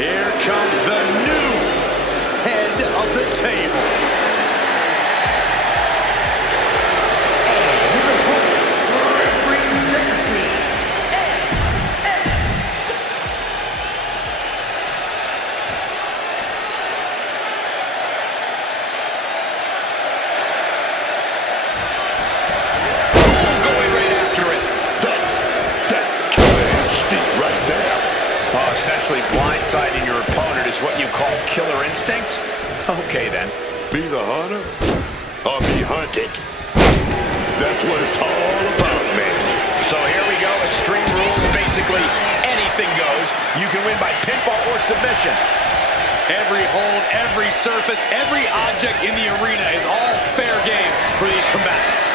Here comes the new head of the table. Essentially blindsiding your opponent is what you call killer instinct? Okay, then. Be the hunter or be hunted. That's what it's all about, man. So here we go. Extreme rules. Basically, anything goes. You can win by pinfall or submission. Every hold, every surface, every object in the arena is all fair game for these combatants.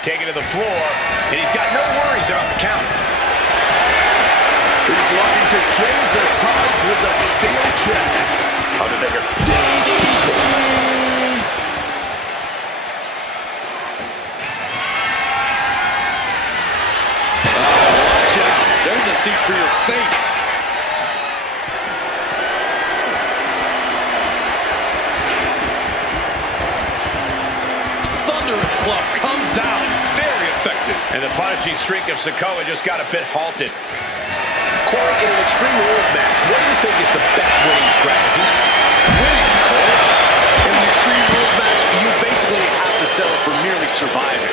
Taken to the floor, and he's got no worries about the count. He's looking to change the tides with the steel check. Undertaker. DDT. Watch out. There's a seat for your face. Thunderous club comes down. Very effective. And the punishing streak of Sikoa just got a bit halted. Corey, in an Extreme Rules match, what do you think is the best winning strategy? Winning, Corey. In an Extreme Rules match, you basically have to settle for merely surviving.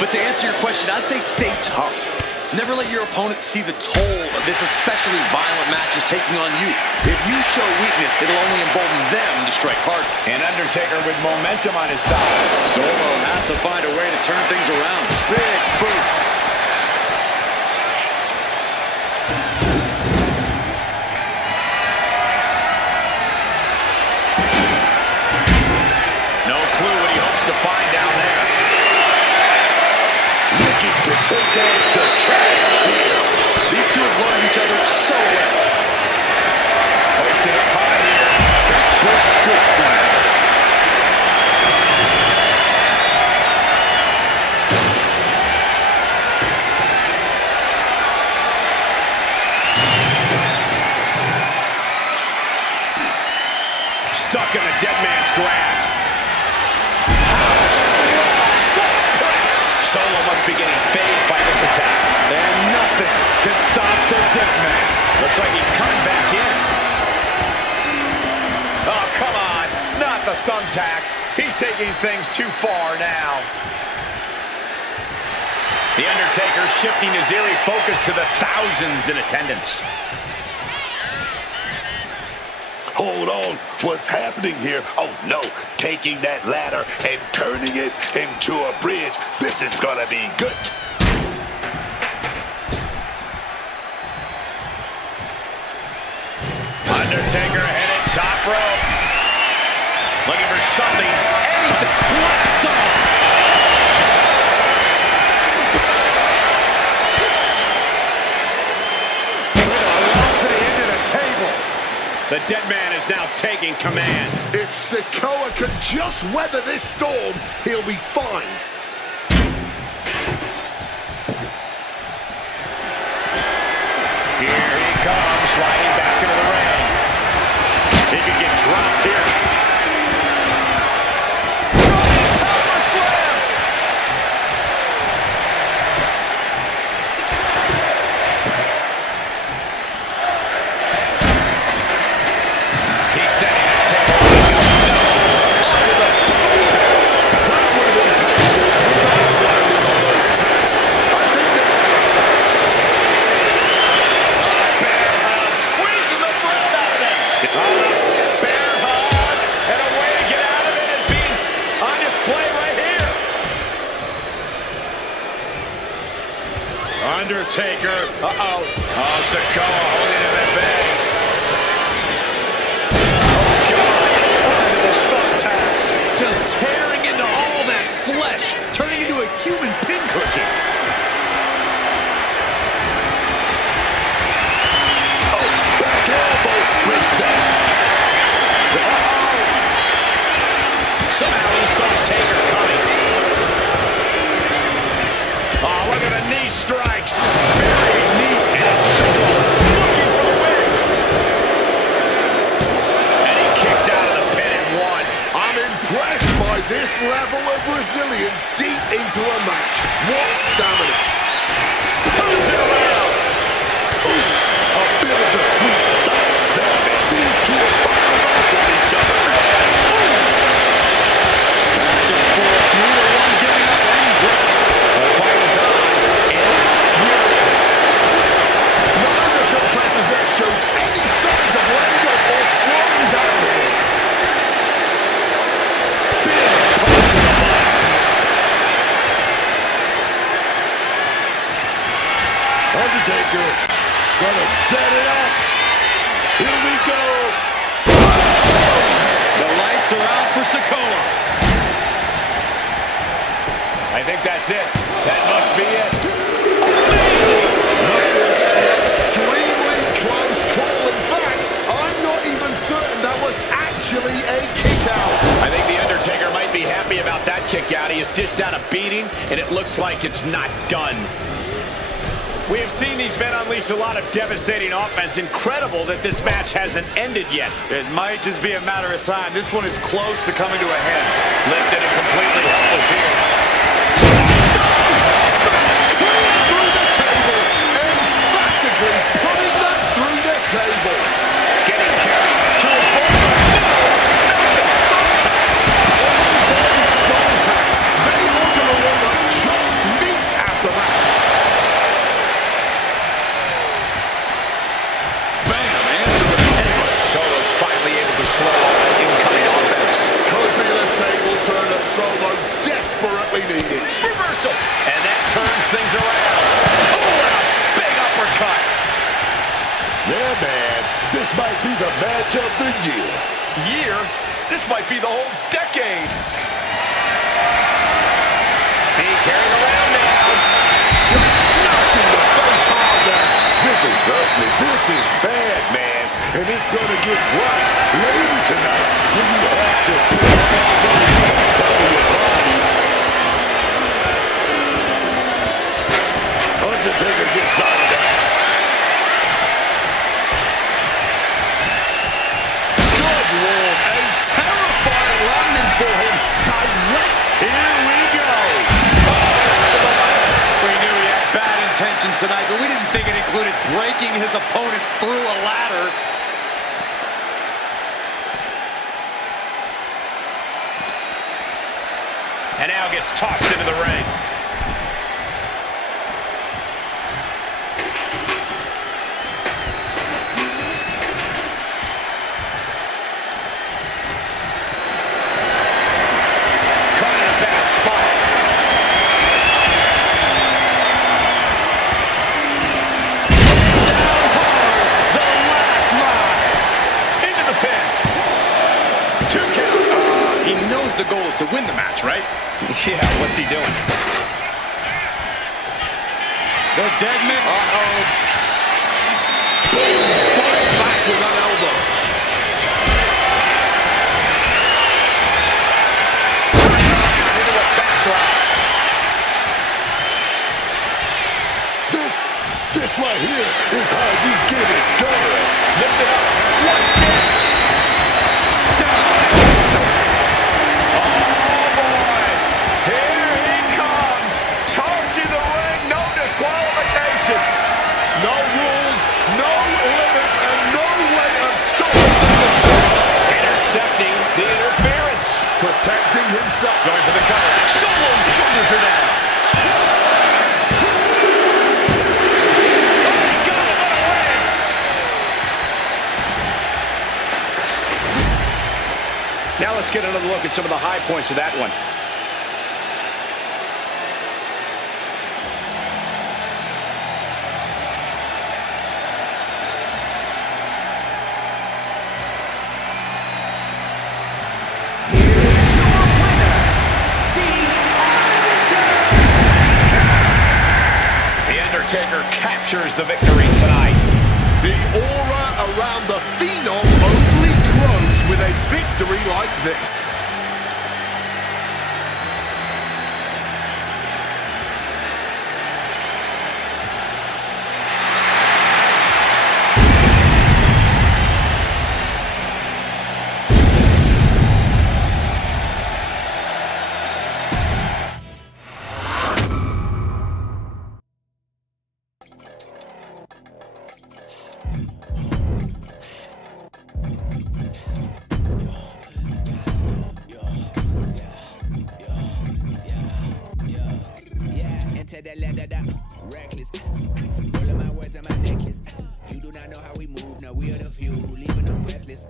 But to answer your question, I'd say stay tough. Never let your opponent see the toll this especially violent match is taking on you. If you show weakness, it'll only embolden them to strike harder. And Undertaker with momentum on his side. Solo has to find a way to turn things around. Big boot. No clue what he hopes to find down there. Looking to take out the trash here. These two have learned each other so well. Hoisted up high here. Textbook scoop slam. Stuck in the dead man's grasp. Solo must be getting phased by this attack. And nothing can stop the dead man. Looks like he's coming back in. Oh, come on. Not the thumbtacks. He's taking things too far now. The Undertaker shifting his eerie focus to the thousands in attendance. Hold on, what's happening here? Oh no, taking that ladder and turning it into a bridge. This is gonna be good. Undertaker headed top rope. Looking for something, anything. Blast off! The dead man is now taking command. If Sikoa can just weather this storm, he'll be fine. Here he comes, sliding back into the ring. He could get dropped here. Power slam! He's setting his table. No! Under the thumbtacks. That would have been painful without landing on those tacks. I think that... Bear hug, squeezing the breath out of them. Bear hug, and a way to get out of it is being on display right here. Undertaker. Uh-oh. Oh, Sikoa holding him at bay. Oh, God. Under the thumbtacks. Just tearing into all that flesh, turning level of resilience deep into a match. What stamina. Turns it around. Ooh, a bit of the sweet science there. And these two are firing off at each other. Back and forth, neither one giving up any ground. The fight is on, and it's furious. Neither competitor shows any signs of letting up or slowing down here. Big punch to the body. Undertaker gonna set it up. Here we go. Touchdown. The lights are out for Sikoa. I think that's it. That must be it. That was an extremely close call. In fact, I'm not even certain that was actually a kick out. I think The Undertaker might be happy about that kick out. He has dished out a beating, and it looks like it's not done. We have seen these men unleash a lot of devastating offense. Incredible that this match hasn't ended yet. It might just be a matter of time. This one is close to coming to a head. Lifted and completely helpless here. Smashed clean through the table. Emphatically putting that through the table. Getting carried to a bumper. Not the thumbtacks. Those thumbtacks, they are going to want to chop meat after that. Bam, answer the bell. Solo's finally able to slow that incoming offense. Could be the table turner Solo desperately needed. Reversal. And that turns things around. Oh, and a big uppercut. Yeah, man, this might be the match of the year. Year? This might be the whole decade. He carrying around now. Just smashing the face hard there. This is ugly. This is bad, man. And it's going to get worse later tonight when you have to put all those cuts over your body. Undertaker gets out of that. Good Lord, a terrifying landing for him. Direct. Here we go. We knew he had bad intentions tonight, but we didn't think it included breaking his opponent through a ladder. And now gets tossed into the ring. Caught in a bad spot. Down hard. The last ride. Into the pin. 2 count. He knows the goal is to win the match, right? Yeah, what's he doing? The dead man. Uh-oh. Boom. Fight back with an elbow. Turning around into a backdrop. This right here is how you get it done. Lift it up. What's next? Oh, boy. Here he comes. Charging the ring. No disqualification. No rules, no limits, and no way of stopping this attack. Intercepting the interference. Protecting himself. Going for the cover. Solo shoulders her down. Oh, he got him. What a win. Now let's get another look at some of the high points of that one. The Undertaker captures the victory tonight. The aura around the Phenom only grows with a victory like this. that leather that reckless. Full of my words and my necklace. You do not know how we move, now we are the few, leaving them breathless.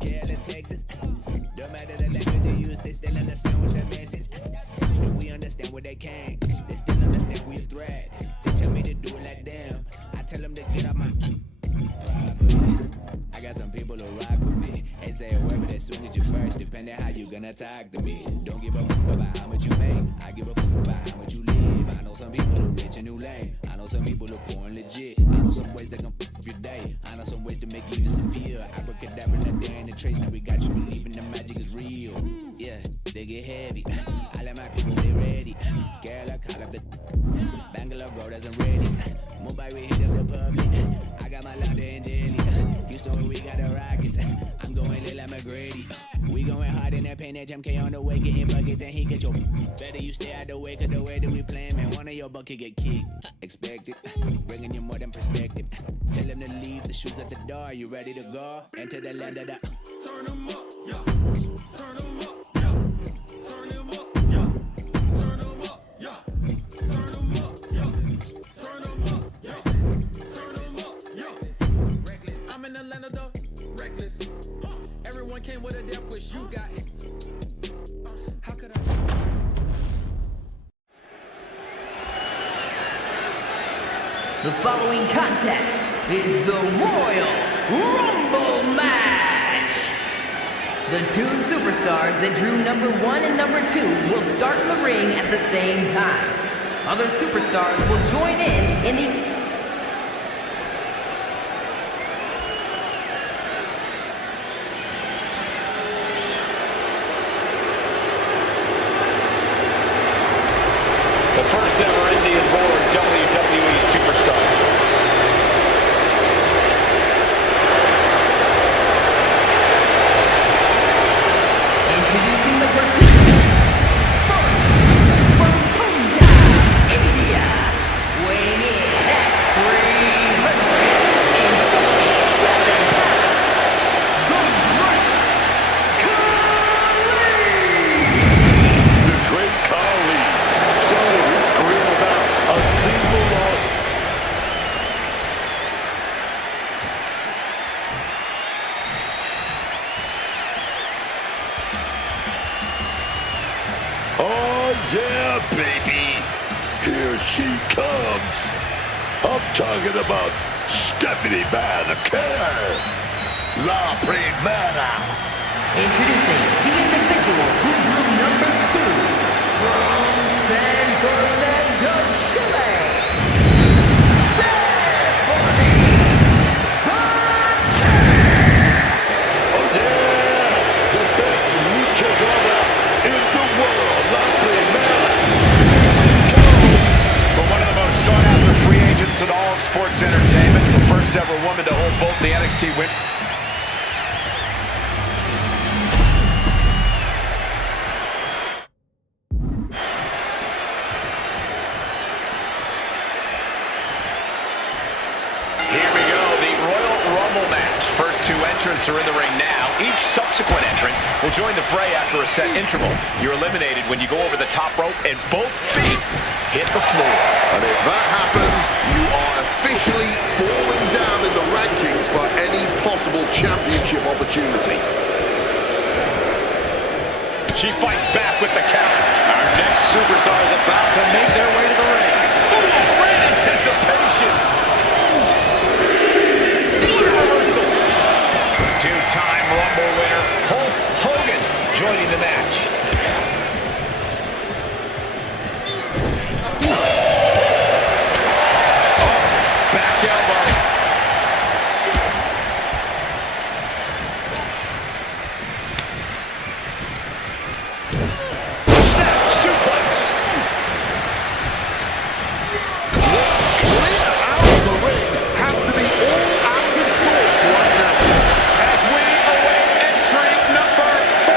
Carolina, Texas. No matter the language they use, they still understand what that message. And we understand where they came. They still understand we a threat. They tell me to do it like them. I tell them to get out my I got some people who rock with me. They say a word, but they swing at you first, depending how you gonna talk to me. Don't give a fuck about how much you make. I give a fuck about how much you live. I know some people who rich and who lame. I know some people who poor and legit. I know some ways that can fuck up your day. I know some ways to make you disappear. Abracadabra, not there in the trace. Now we got you believing the magic is real. Yeah, they get heavy. I let my people stay ready. Girl, I call up the Bangalore road as I'm ready. Mumbai, we hit up the public. I got my louder in Delhi. Houston, where we got the Rockets. I'm going Lil, I'm McGrady. We going hard in that paint, that MK on the way, getting buckets, and he get your. Better you stay out the way, cause the way that we playing, man, one of your bucket get kicked. Expect it, bringing you more than perspective. Tell him to leave the shoes at the door. You ready to go? Enter the land of the. Turn them up, yeah. Turn them up, yeah. Turn them up, yeah. Turn them up, yeah. Turn them up, yeah. Turn them up, yeah. Turn them up, yeah. I'm in the land of the reckless. Everyone came with a death wish. You got it. How could I? The following contest is the Royal Rumble match. The two superstars that drew number 1 and number 2 will start in the ring at the same time. Other superstars will join in the first ever Indian-born WWE superstar. Introducing the participants. First, from Punjab, India, weighing in at 347 pounds, the Great Khali. The Great Khali started his career without a single loss. Oh yeah, baby. Here she comes. I'm talking about Stephanie McMahon. La Primera. Introducing the individual who drew number 2 from San Fernando, Chile. Oh yeah, the best luchadora in the world, La Primera. For one of the most sought-after free agents in all of sports entertainment, the first ever woman to hold both the NXT win. Here we go, the Royal Rumble match. First two entrants are in the ring now. Each subsequent entrant will join the fray after a set interval. You're eliminated when you go over the top rope and both feet hit the floor. And if that happens, you are officially falling down in the rankings for any possible championship opportunity. She fights back with the counter. Our next superstar is about to make their way to the ring. Ooh, great anticipation. Reversal. Two-time Rumble winner Hulk Hogan joining the match. Back elbow. Snap suplex. What's clear out of the ring has to be all out of sorts right now. As we await entry number 4.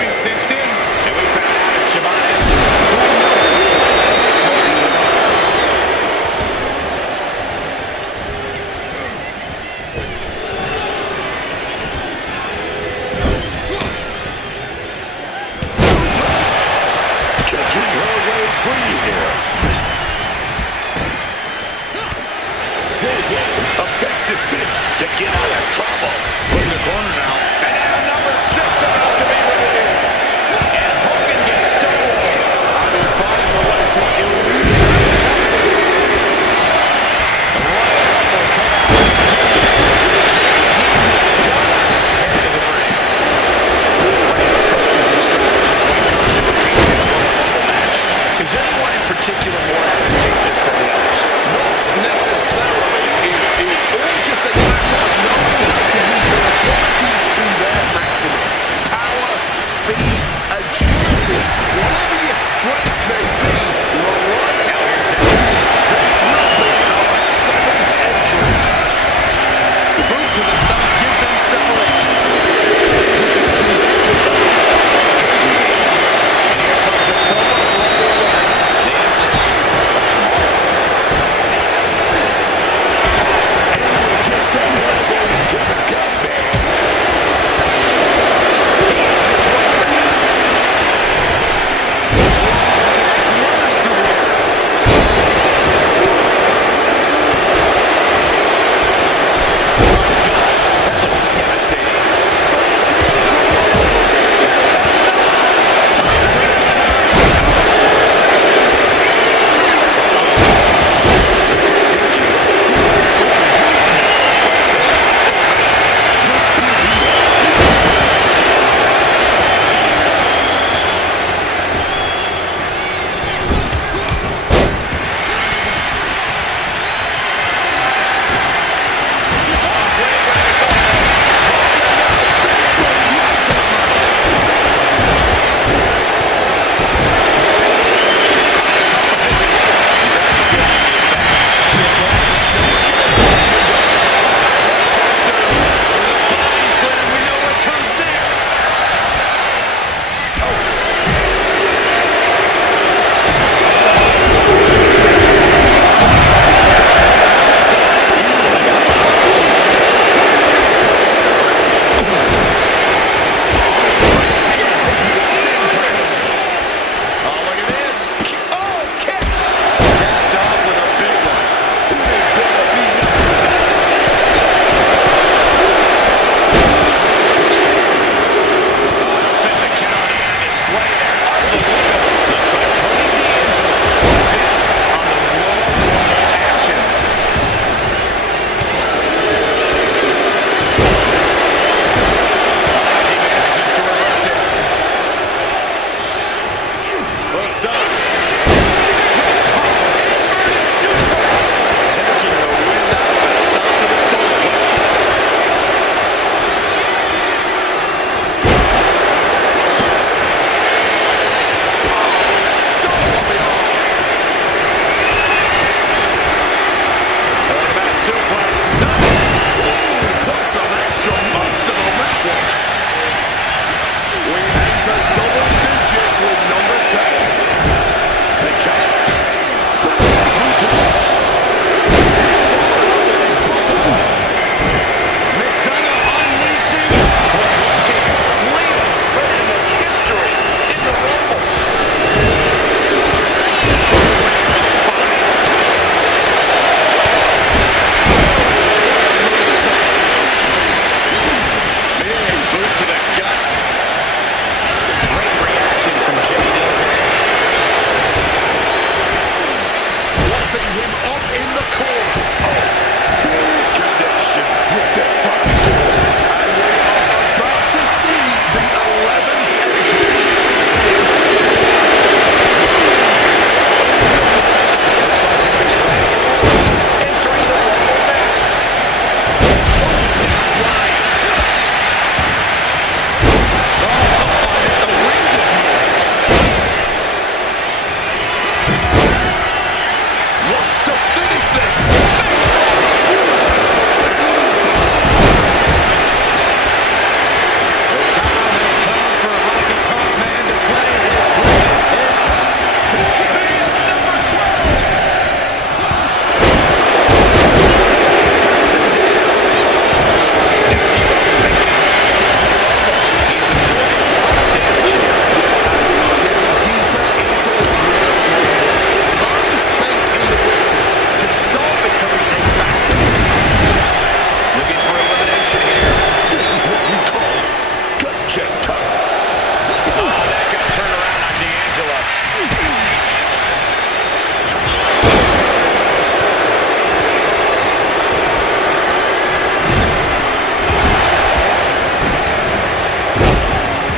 Moving cinched in. And we found out if Shimon enters. Who knows who's going to Kicking her way free here. Effective fit to get out of trouble. Put in the corner now. And now number 6 about to be released.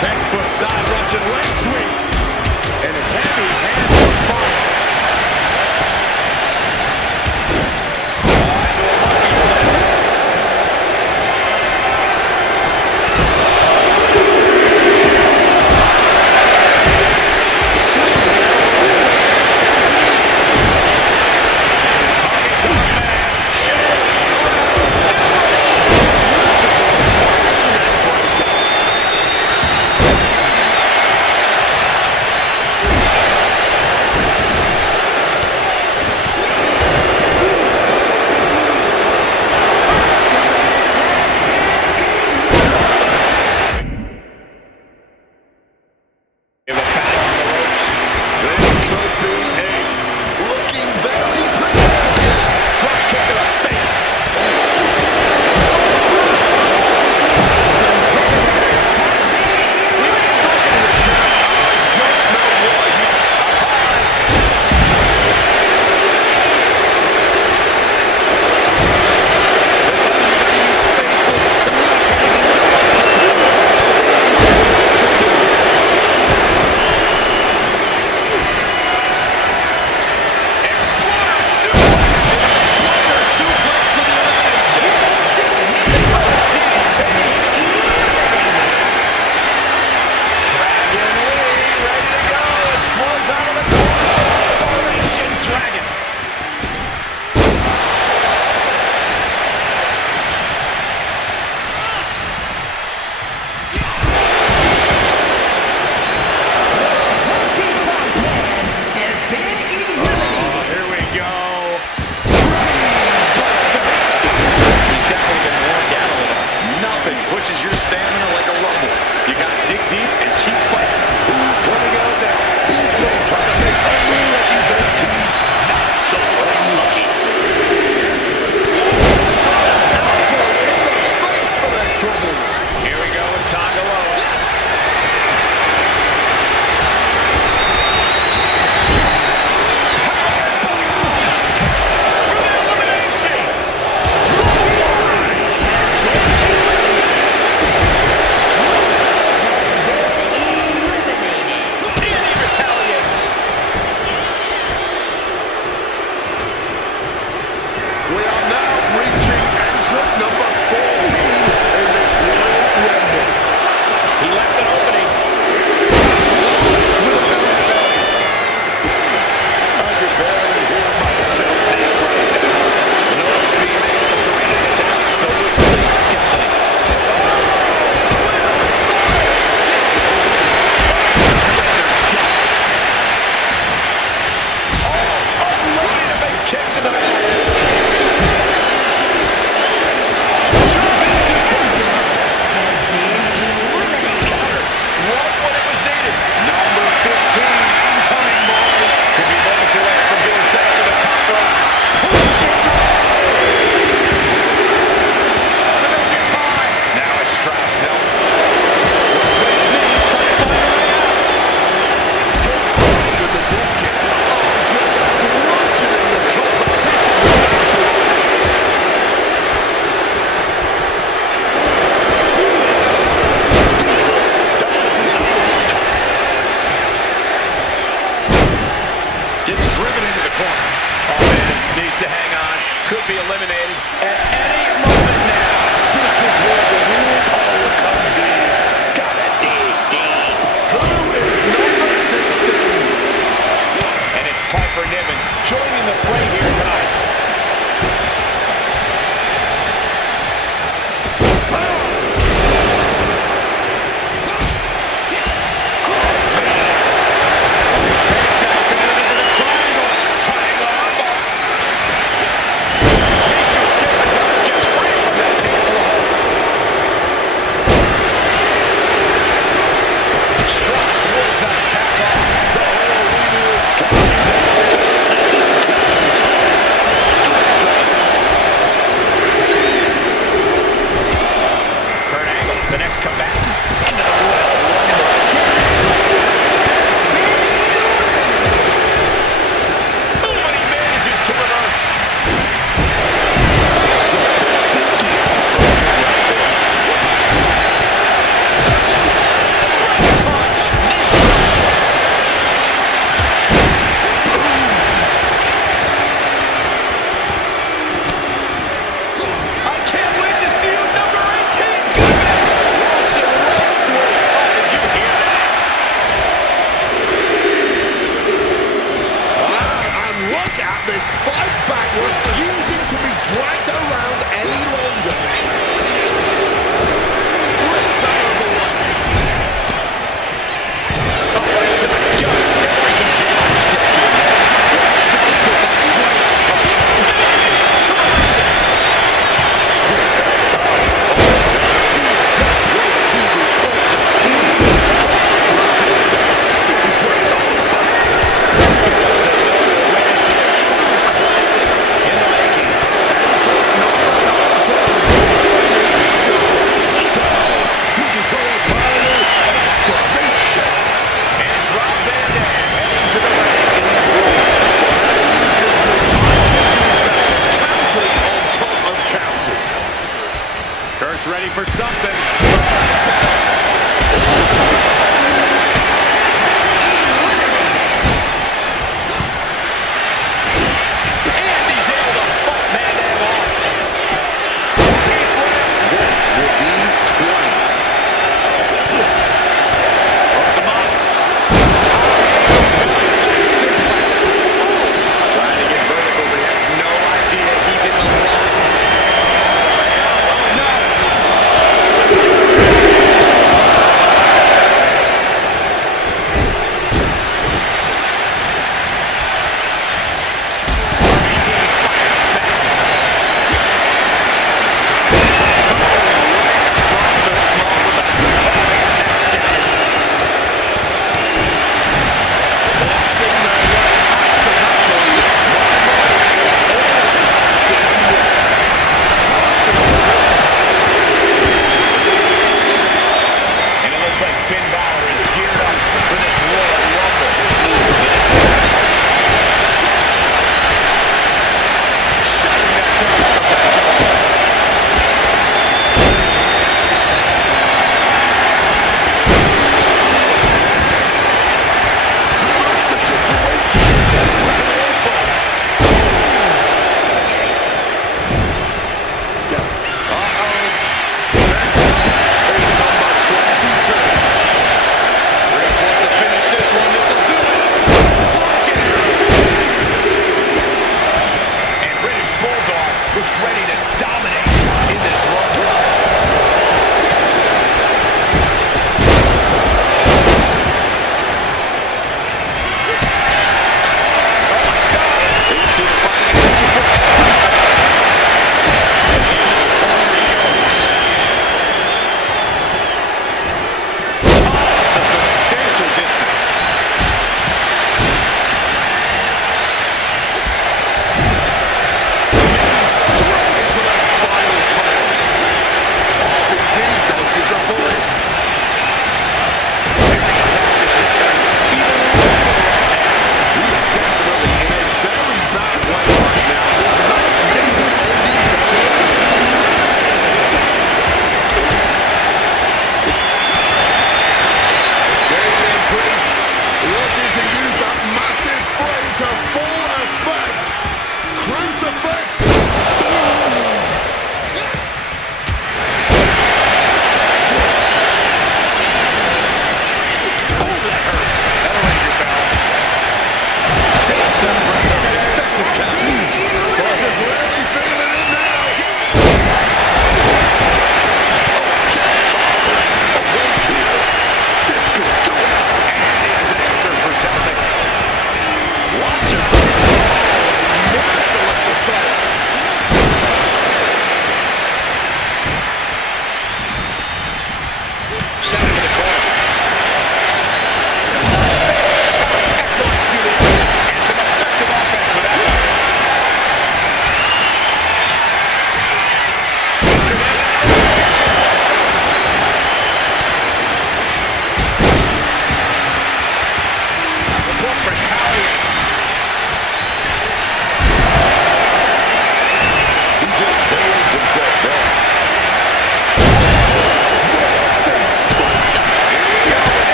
Textbook side Russian leg sweep. And heavy hands to follow.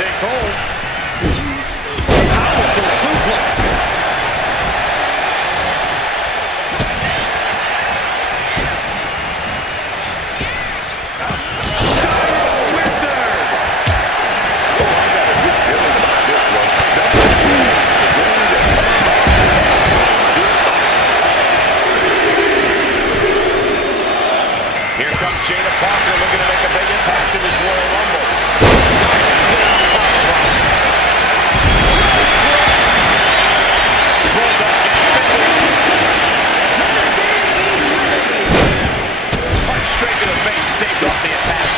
takes hold. Powerful suplex. Here comes Jada Parker looking to make a big impact in this Royal Rumble. Nice sit-up pop drop. Bulldog gets faded. Punch straight to the face, stays off the attack.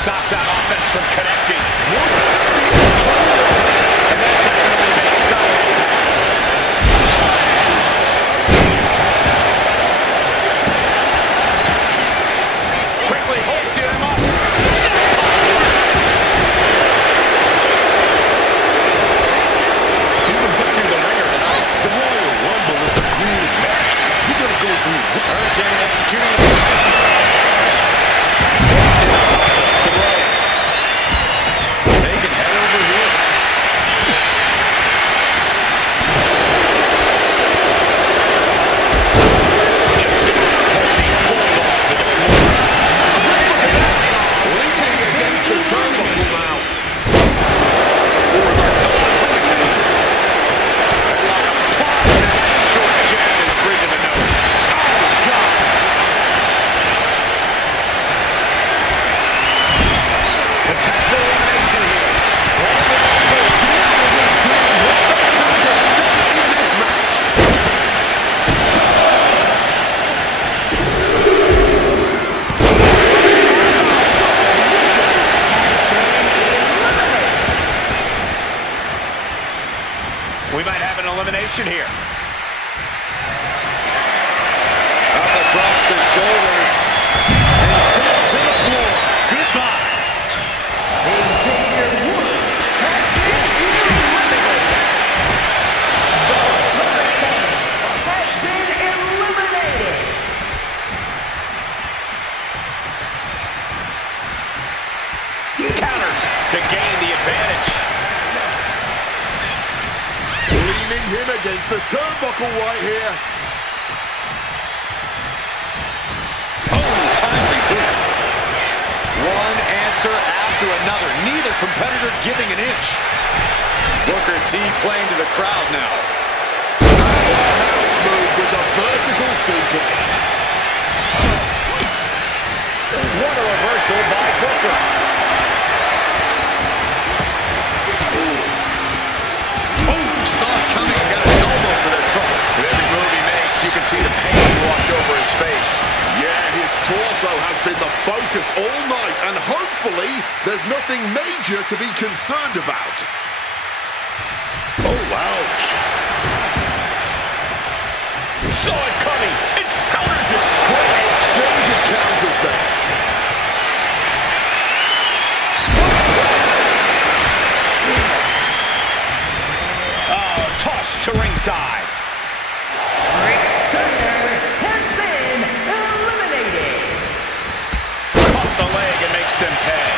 Stops that offense from connecting. Once steals clean. And that definitely makes solid impact. Quickly hoisting him up. Step pop. Even put through the ringer tonight. The Royal Rumble is a grueling match. You're going to go through Hurricane executing. taking head over heels. Leaning against the turnbuckle now. Reversal on Hurricane. Headlock applied. Short jab to the bridge of the nose. Oh, God. the turnbuckle right here. Oh, timely boot. One answer after another. Neither competitor giving an inch. Booker T playing to the crowd now. Powerhouse move with the vertical suplex. What a reversal by Booker. Oh, saw it coming. Got an elbow for that trouble. With every move he makes, you can see the pain wash over his face. Yeah, his torso has been the focus all night, and hopefully there's nothing major to be concerned about. Oh, ouch. Saw it coming. It counters it. Quick exchange of counters there. Oh, toss to ringside. Rick Steiner has been eliminated. Caught the leg and makes them pay.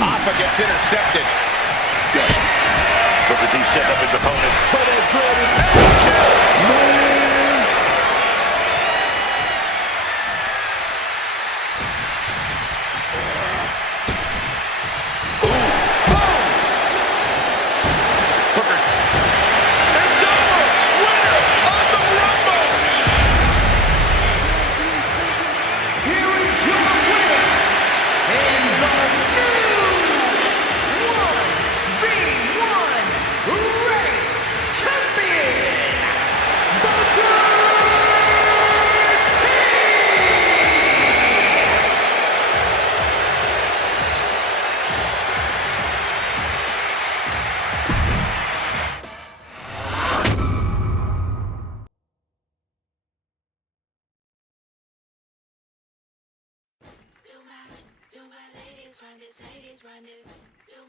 Alpha gets intercepted. Good. Booker T set up his opponent. For the dreaded axe kill. Booker. It's over. Winner of the Rumble. Here is your winner, and the new 1v1 ranked champion, Booker T. Do my ladies run this, ladies run this. Do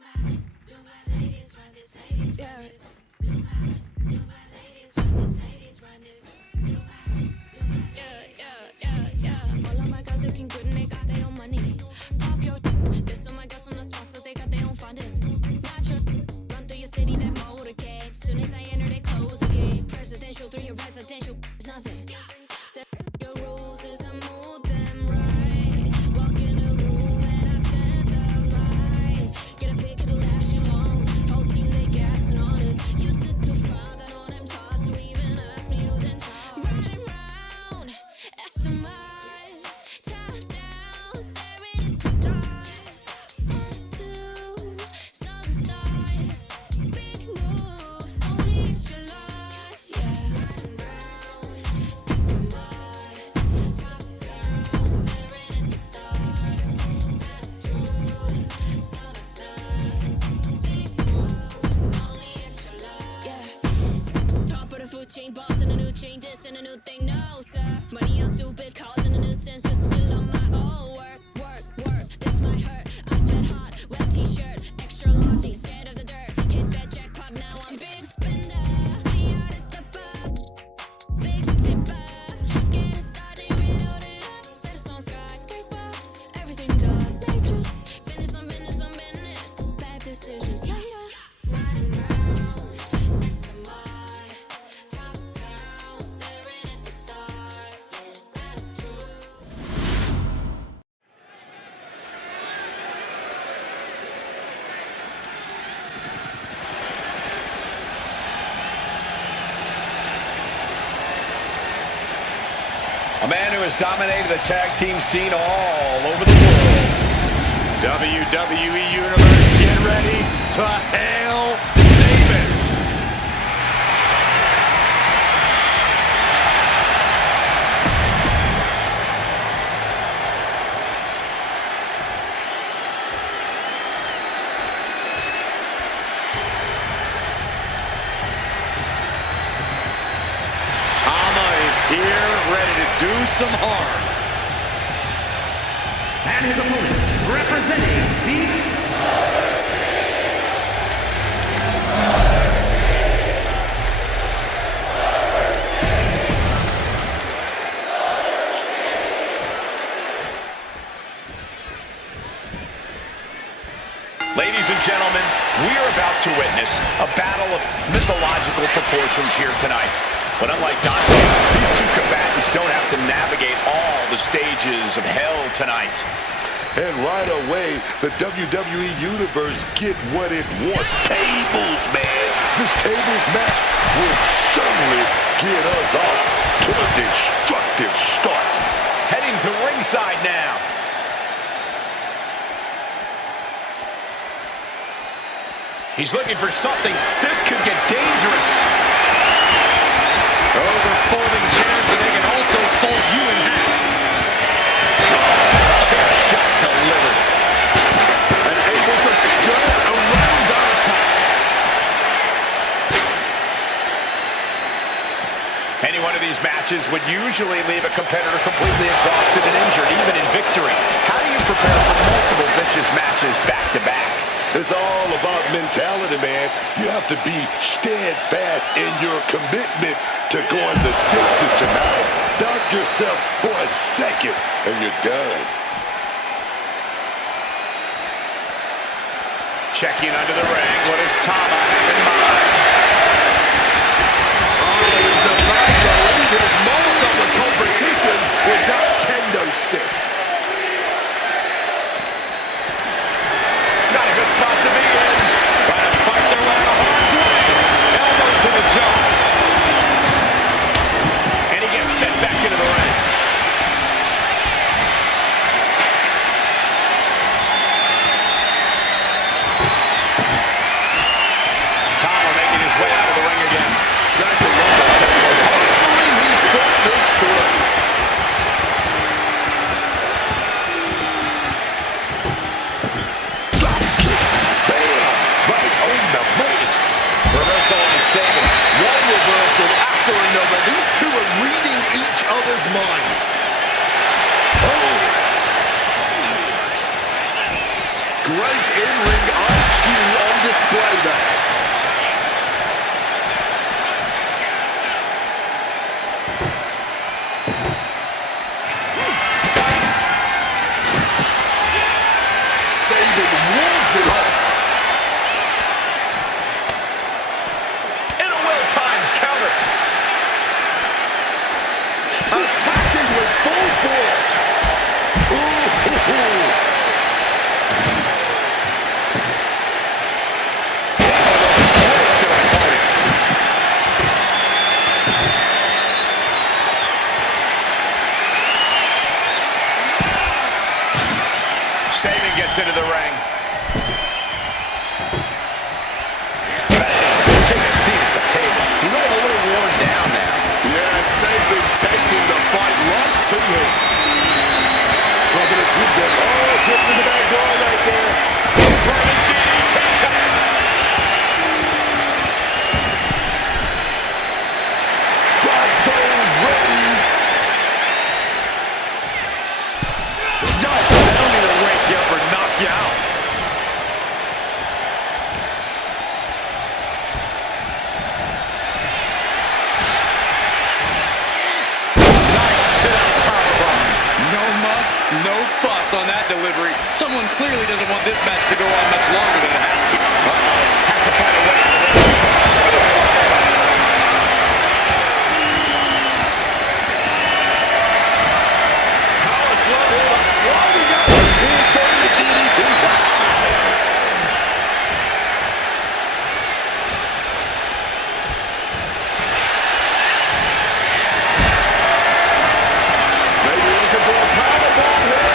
my ladies run this, ladies run this. Do my ladies run this, ladies run this. Yeah. All of my girls looking good and they got their own money. Pop your there's all my girls on the spot, so they got their own funding. Natural run through your city, that motorcade. Soon as I enter, they close the gate. Presidential through your residential, it's nothing. Set your rules as I move them right. Walk in the room and I set the vibe. Get a pick, it'll last you long. Whole team, they gassing on us. You sit too far, then on them charts, so even ask me who's in charge. Riding round, SMI, top down, staring at the stars. Attitude, so the start. Big moves, only extra large, yeah. Riding round, SMI, top down, staring at the stars. Attitude, so the start. Big moves, only extra large, yeah. Top of the food chain, boss in a new chain, this and a new thing, no sir. Money on stupid causing a nuisance, just still on my own work. This might hurt. I sweat hard, wet t-shirt, extra large, ain't scared of the dirt. Hit that jackpot, now I'm big spender. We out at the pub, big tipper. Just getting started, reloaded up. Set us on skyscraper, everything done. Nature, business on business on business. Bad decisions later. Riding round, SMI, top down, staring at the stars. Attitude. A man who has dominated the tag team scene all over the world. WWE Universe, get ready to hail Saban. Tama is here, ready to do some harm. And his opponent, representing the Ladies and gentlemen, we are about to witness a battle of mythological proportions here tonight. But unlike Dante, these two combatants don't have to navigate all the stages of hell tonight. And right away, the WWE Universe get what it wants. Tables, man. This tables match will certainly get us off to a destructive start. Heading to ringside now. He's looking for something. This could get dangerous. Those are folding chairs, but they can also fold you in half. Chair shot delivered. And able to skirt around our attack. Any one of these matches would usually leave a competitor completely exhausted and injured, even in victory. How do you prepare for multiple vicious matches back-to-back? It's all about mentality, man. You have to be steadfast in your commitment to going the distance tonight. Doubt yourself for a second, and you're done. Checking under the ring. What does Tama have in mind? Oh, he's about to leave his mark on the competition with that kendo stick. Not a good spot to be in. Trying to fight their way out of harm's way. Elbows to the jaw. And he gets sent back into the ring. Tama making his way out of the ring again. Setting up the table. Hopefully he's thought this through. Drop kick. Bam. Right on the money. Reversal on Saban. One reversal after another. These two are reading each other's minds. Oh. Great in-ring IQ on display there. Saban wards it off. In a well-timed counter. Attacking with full force. Ooh. Saban gets into the ring. Take a seat at the table. He's looking a little worn down now. Yeah, Saban taking the fight right to him. Rubbing his ribs up. Oh, gets in the back door right there. Inverted DDT connects. Got those ready. Yikes. I don't need to wake you up or knock you out. Nice sit-out powerbomb. No muss, no fuss on that delivery. Someone clearly doesn't want this match to go on much longer than it has to. Has to find a way out of this. Power slam. Sliding out. Inverted DDT. Maybe looking for a powerbomb here.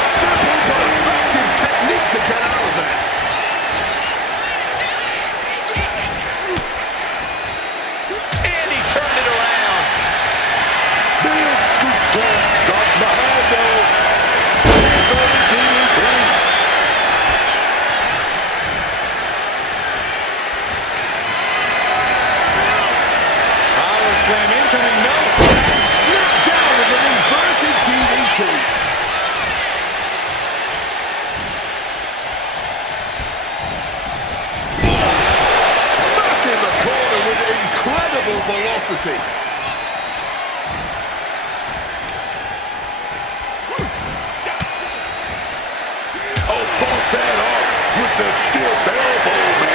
Simple but effective technique to get out of there. And he turned it around. Big scoop slam. Drops behind though. Inverted DDT. Power slam incoming, no. And snapped down with an inverted DDT. Smack in the corner with incredible velocity. Oh, with the stiff elbow, man.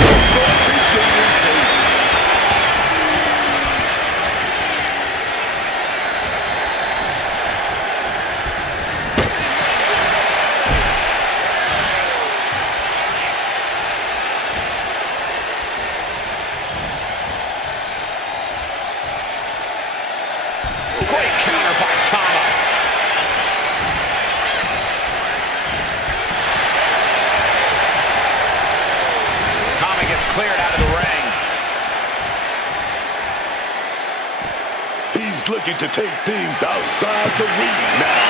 Inverted DDT. Great counter by Tama. Tama gets cleared out of the ring. He's looking to take things outside the ring now.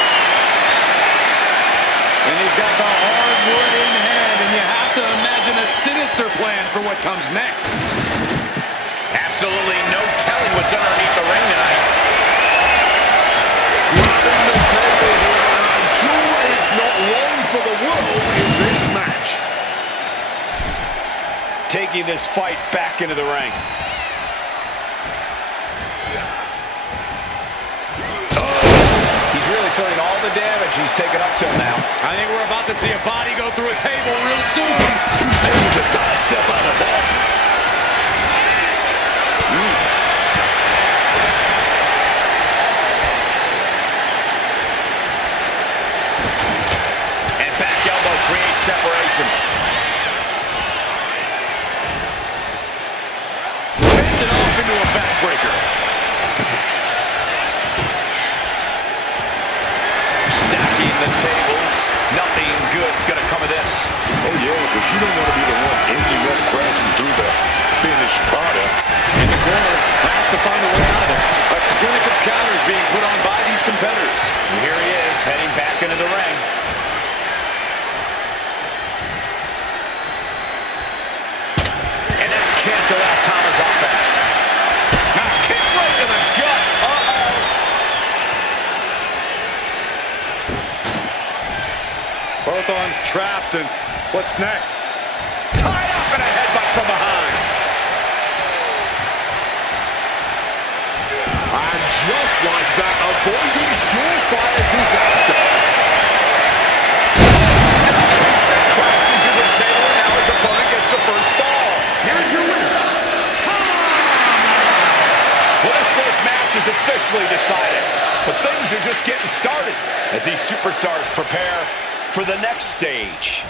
And he's got the hard wood in hand, and you have to imagine a sinister plan for what comes next. Absolutely no telling what's underneath the ring tonight. Grabbing the table here, and I'm sure it's not long for the world in this match. Taking this fight back into the ring. He's really feeling all the damage he's taken up till now. I think we're about to see a body go through a table real soon. Able to sidestep out of that. And back elbow creates separation. Fended off into a backbreaker. Stacking the tables. Nothing good's gonna come of this. Oh yeah, but you don't want to be the one ending up crashing through the finished product. In the corner, has to find a way out of it. A clinic of counters being put on by these competitors. And here he is, heading back into the ring. And that canceled out Tama's offense. Now kick right to the gut. Uh-oh. Both arms trapped, and what's next? Tied up and a headbutt from behind. And just like that, avoiding surefire disaster. Sent crashing to the table, and now his opponent gets the first fall. Here's your winner. Well, this first match is officially decided, but things are just getting started as these superstars prepare for the next stage.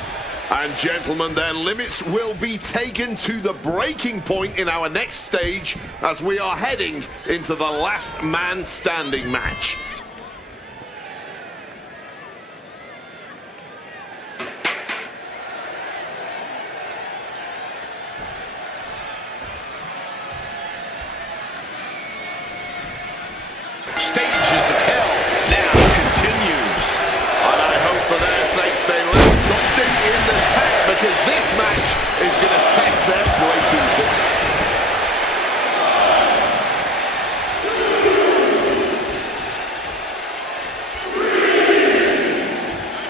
And gentlemen, their limits will be taken to the breaking point in our next stage as we are heading into the last man standing match. Stages of hell now continues. And I hope for their sakes they left something in the tank, because this match is going to test their breaking points.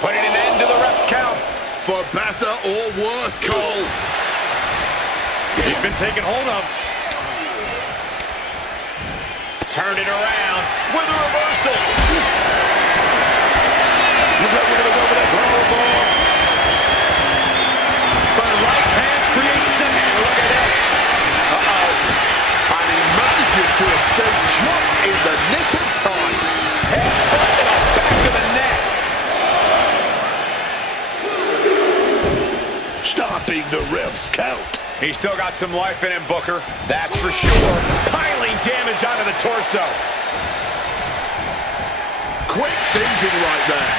Putting an end to the ref's count. For better or worse, Cole. He's been taken hold of. Turn it around with a reversal. Look like we're going to go for that power bomb. But right hands create second. Look at this. Uh-oh. And he manages to escape just in the nick of time. Headbutt to the back of the neck. Stopping the ref's count. He's still got some life in him, Booker. That's for sure. Piling damage onto the torso. Quick thinking right there.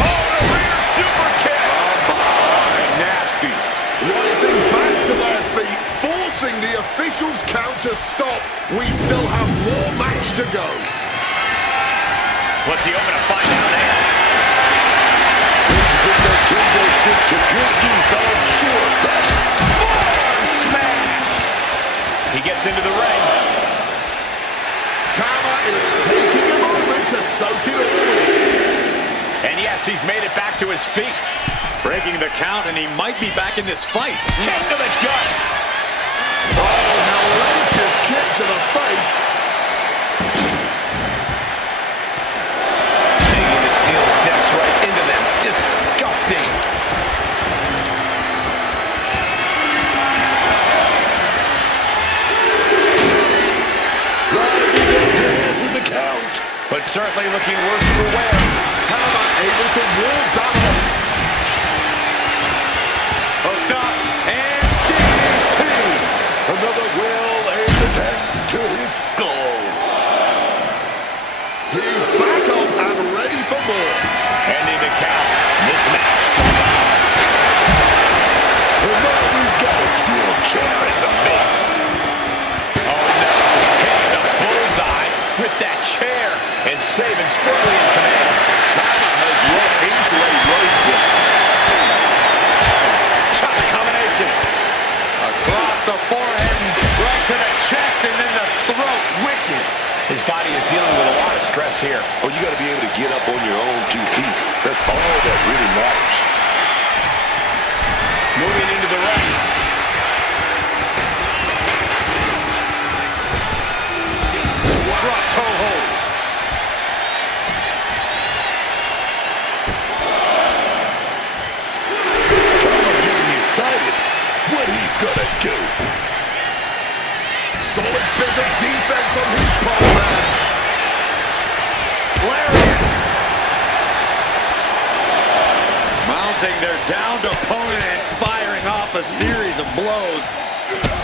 Oh, the rear super kick. Nasty. Rising back to their feet, forcing the officials' count to stop. We still have more match to go. What's he hoping to find out there? Forearm smash. He gets into the ring. Tama is taking a moment to soak it all in. And yes, he's made it back to his feet. Breaking the count, and he might be back in this fight. Kick to the gut. Oh, hellacious kick to the face. Certainly looking worse for wear. Tama able to ward that off. Hooked up and DDT. Another well-aimed attack to his skull. He's back up and ready for more. Ending the count. This match goes on. And now we've got a steel chair in the mix. Oh no, hitting the bullseye with that chair. And Saban's firmly in command. Tama has run into a roadblock. Chop combination. Across the forehead, right to the chest, and then the throat. Wicked. His body is dealing with a lot of stress here. Oh, you got to be able to get up on your own 2 feet. That's all that really matters. Moving into the ring. Drop toe hold. Tama getting excited. What he's gonna do? Solid bit of defense on his part, man. Lariat. Mounting their downed opponent and firing off a series of blows.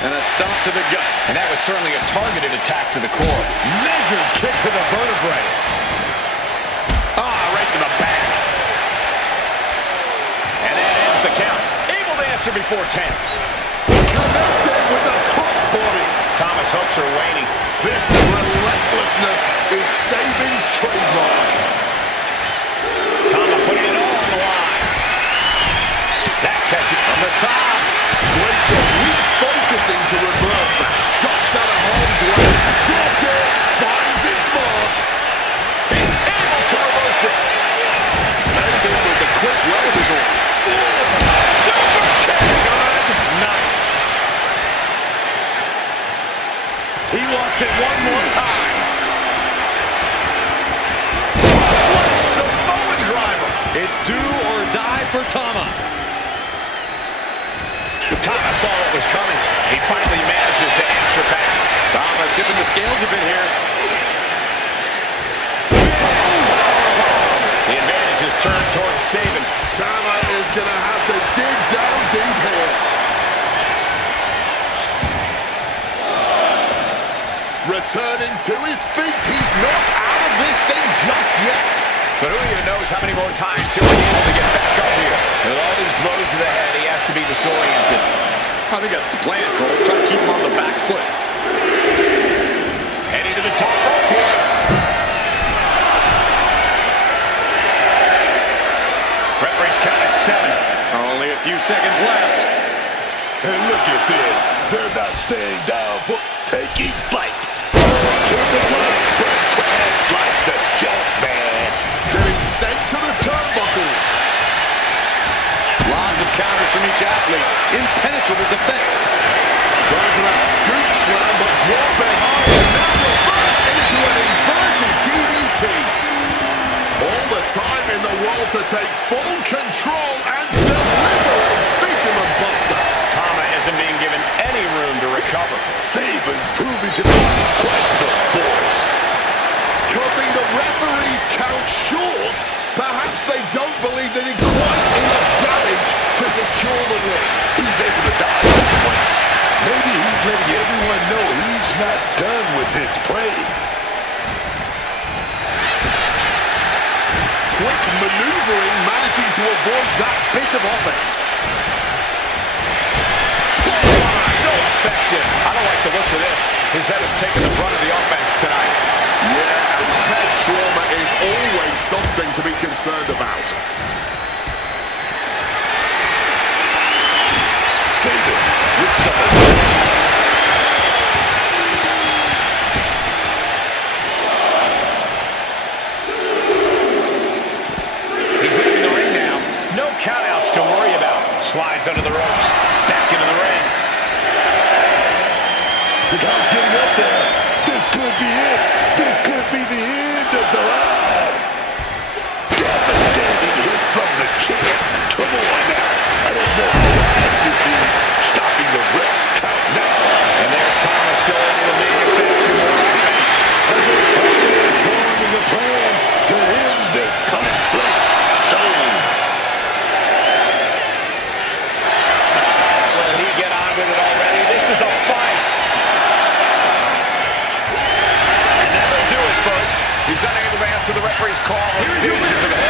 And a stomp to the gut. And that was certainly a targeted attack to the core. Measured kick to the vertebrae. Right to the back. And that ends the count. Able to answer before 10. Connected with the crossbody. Thomas hopes are waning. This relentlessness is Saban's trademark. Tama putting it all on the line. That catch it from the top. Great job refocusing to reverse that. Ducks out of harm's way. Drop kick finds its mark. He's able to reverse it. Saban with the quick wherewithal. Super kick. Good night. He wants it one more time. Crossline Samoan driver. It's do or die for Tama. Tama saw what was coming. He finally manages to answer back. Tama tipping the scales a bit here. The advantage is turned towards Saban. Tama is going to have to dig down deep here. Returning to his feet. He's not out of this thing just yet. But who even knows how many more times he'll be able to get back up here. With all these blows to the head, he has to be disoriented. I think that's the plan, Cole. Try to keep him on the back foot. Heading to the top rope here. Referee's count at 7. Only a few seconds left. And look at this. They're not staying down for taking flight. To the right, but crash like the jump man. Getting sent to the turnbuckles. Lots of counters from each athlete. Impenetrable defense. Going for that scoop slam, but draw behind. And now reversed into an inverted DDT. All the time in the world to take full control and deliver a fisherman buster. Tama isn't being given any room to recover. Saban's proving to be quite the force. Cutting the referee's count short. Perhaps they don't believe they did quite enough damage to secure the win. He's able to dodge that one. Maybe he's letting everyone know he's not done with this play. Quick maneuvering, managing to avoid that bit of offense. So effective. I don't like the looks of this. His head has taken the brunt of the offense tonight. Yeah, and head trauma is always something to be concerned about. Saban with some. He's leaving the ring now. No countouts to worry about. Slides under the ropes. Back into the ring. Look how getting up there. This could be it. This could be the end of the ride. Devastating hit from to the referee's call and stages of